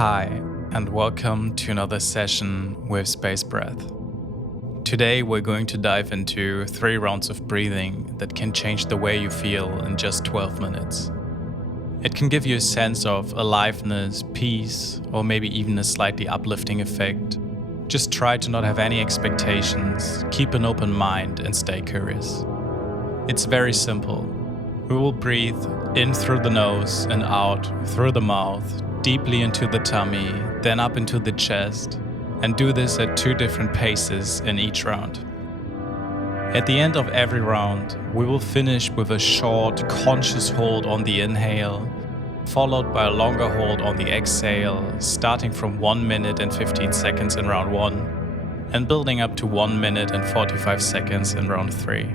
Hi, and welcome to another session with SpaceBreath. Today we're going to dive into 3 rounds of breathing that can change the way you feel in just 12 minutes. It can give you a sense of aliveness, peace, or maybe even a slightly uplifting effect. Just try to not have any expectations, keep an open mind, and stay curious. It's very simple. We will breathe in through the nose and out through the mouth, deeply into the tummy, then up into the chest, and do this at 2 different paces in each round. At the end of every round, we will finish with a short, conscious hold on the inhale, followed by a longer hold on the exhale, starting from 1 minute and 15 seconds in round 1, and building up to 1 minute and 45 seconds in round 3.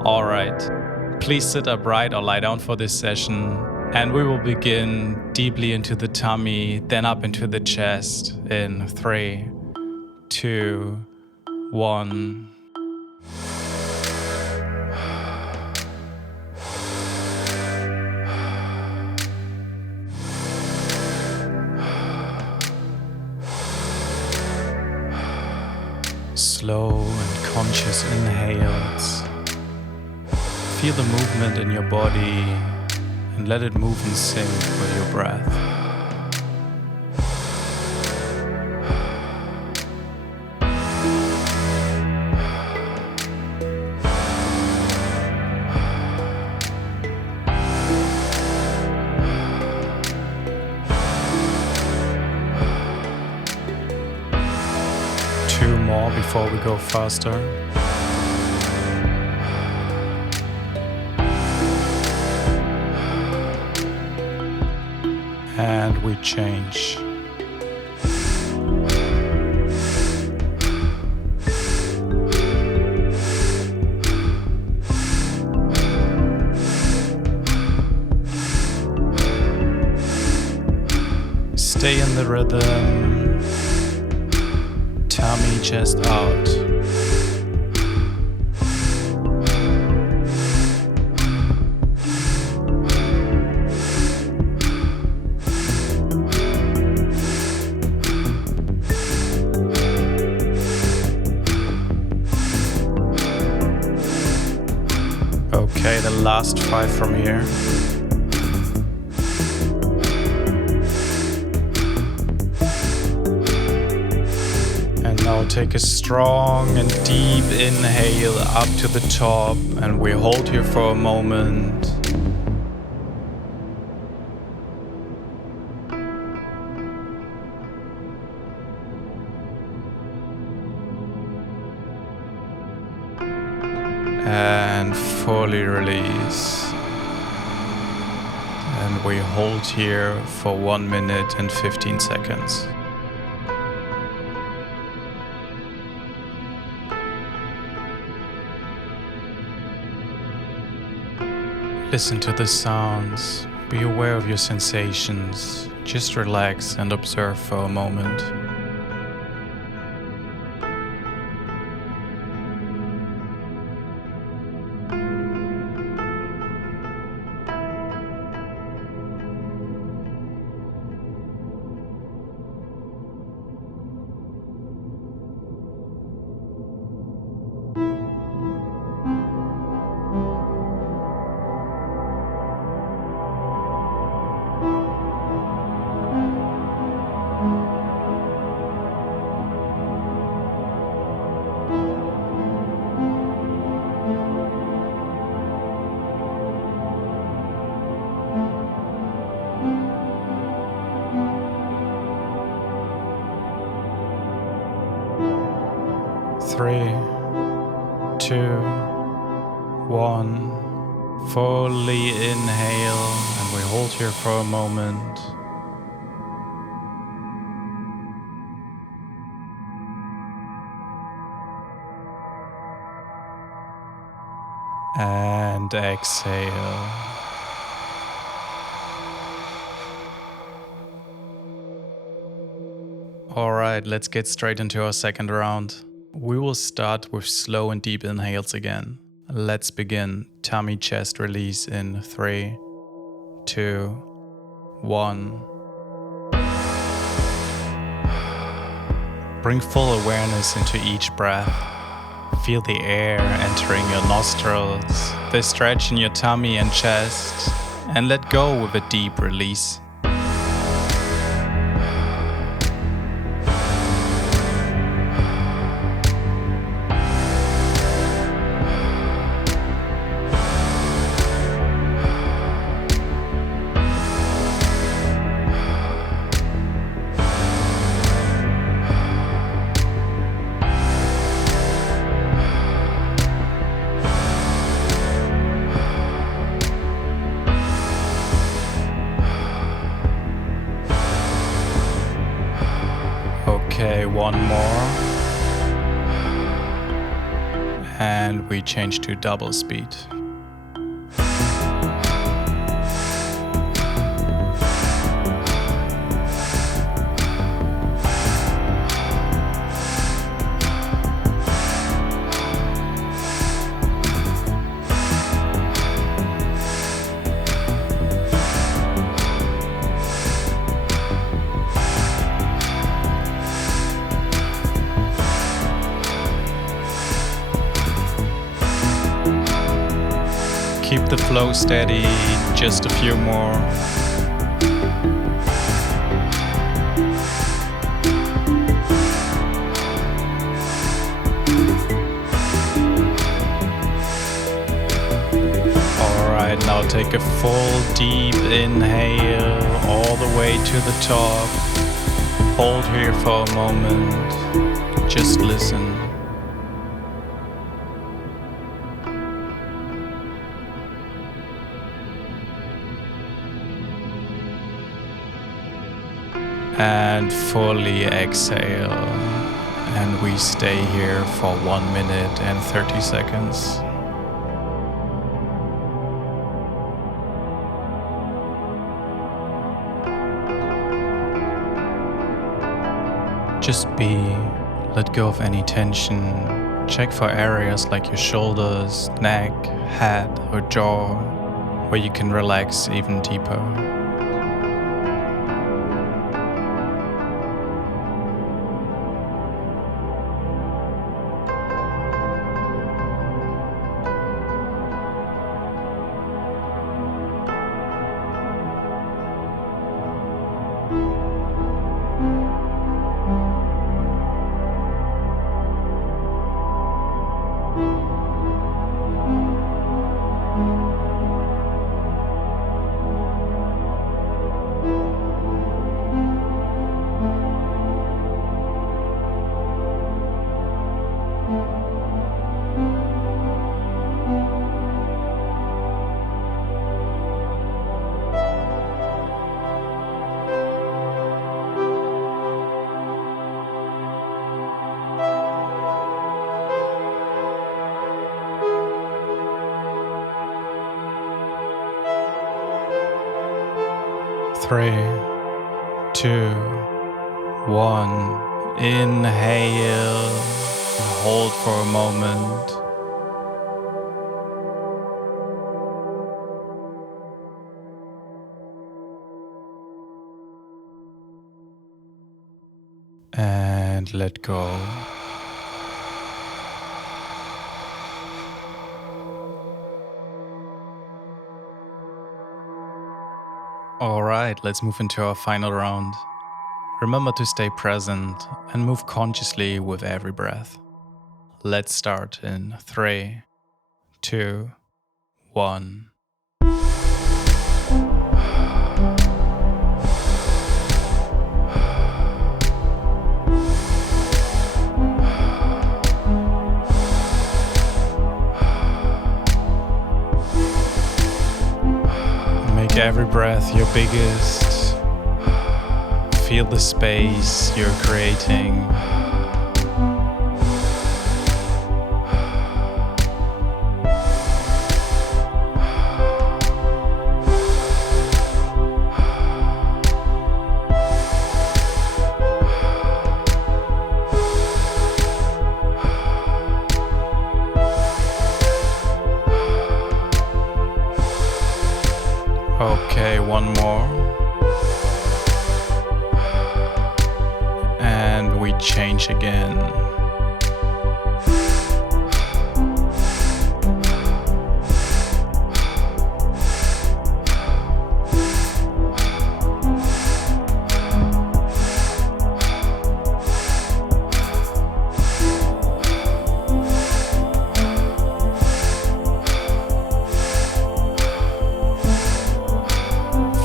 Alright, please sit upright or lie down for this session, and we will begin deeply into the tummy, then up into the chest in 3, 2, 1. Slow and conscious inhales. Feel the movement in your body and let it move in sync with your breath. Two more before we go faster. And we change. Stay in the rhythm. Tummy, chest out. Okay, the last 5 from here. And now take a strong and deep inhale up to the top, and we hold here for a moment. And fully release. And we hold here for 1 minute and 15 seconds. Listen to the sounds. Be aware of your sensations. Just relax and observe for a moment. Three, 2, 1. Fully inhale, and we hold here for a moment. And exhale. Alright, let's get straight into our second round. We will start with slow and deep inhales again. Let's begin. Tummy, chest release in 3, 2, 1. Bring full awareness into each breath. Feel the air entering your nostrils, the stretch in your tummy and chest, and let go with a deep release. Okay, one more. And we change to double speed. Keep the flow steady, just a few more. Alright, now take a full deep inhale all the way to the top. Hold here for a moment, just listen. And fully exhale, and we stay here for 1 minute and 30 seconds. Just be, let go of any tension. Check for areas like your shoulders, neck, head or jaw, where you can relax even deeper. Three, two, one. Inhale, hold for a moment. And let go. Alright, let's move into our final round. Remember to stay present and move consciously with every breath. Let's start in 3, 2, 1. Make every breath your biggest. Feel the space you're creating. Okay, one more. And we change again.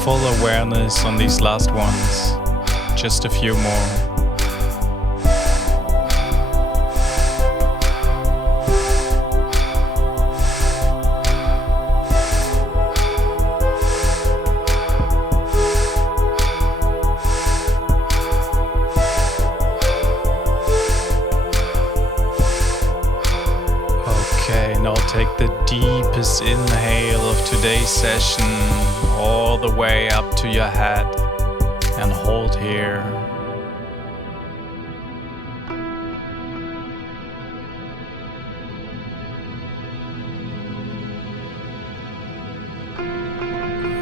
Full awareness on these last ones. Just a few more. Okay, now take the deepest inhale of today's session all the way up to your head and hold here.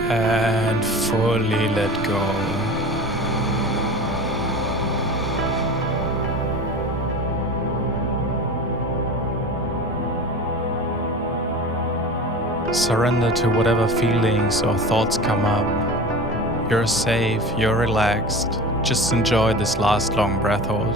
And fully let go. Surrender to whatever feelings or thoughts come up. You're safe, you're relaxed. Just enjoy this last long breath hold.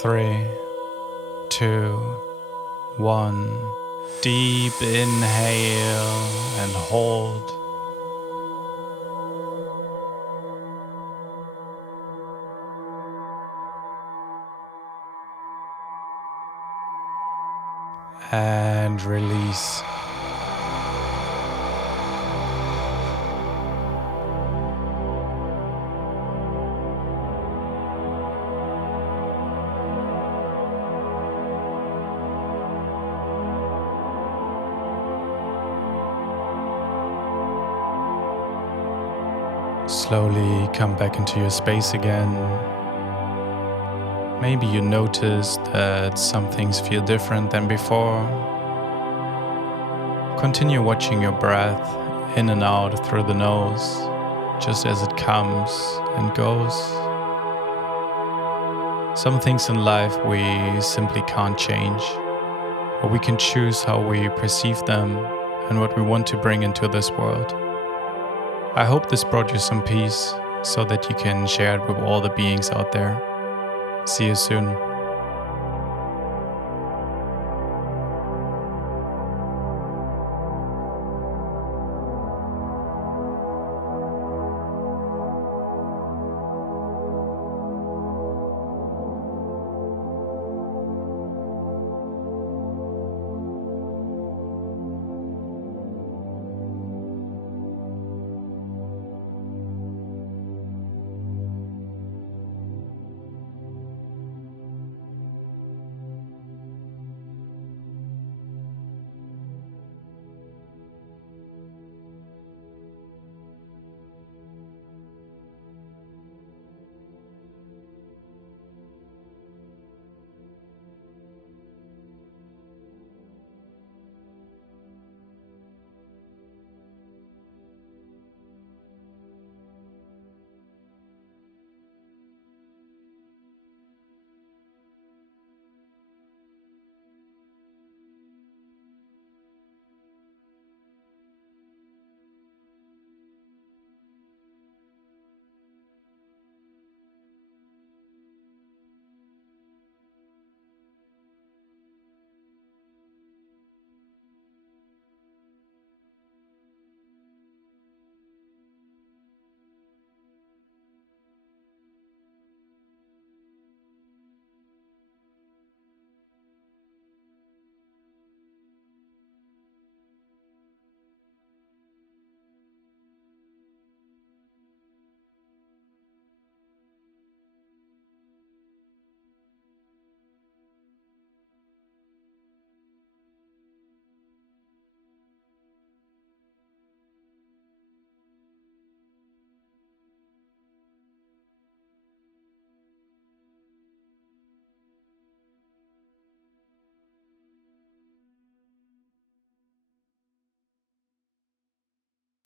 Three, two, one. Deep inhale and hold. And release. Slowly come back into your space again. Maybe you notice that some things feel different than before. Continue watching your breath in and out through the nose, just as it comes and goes. Some things in life we simply can't change, but we can choose how we perceive them and what we want to bring into this world. I hope this brought you some peace so that you can share it with all the beings out there. See you soon.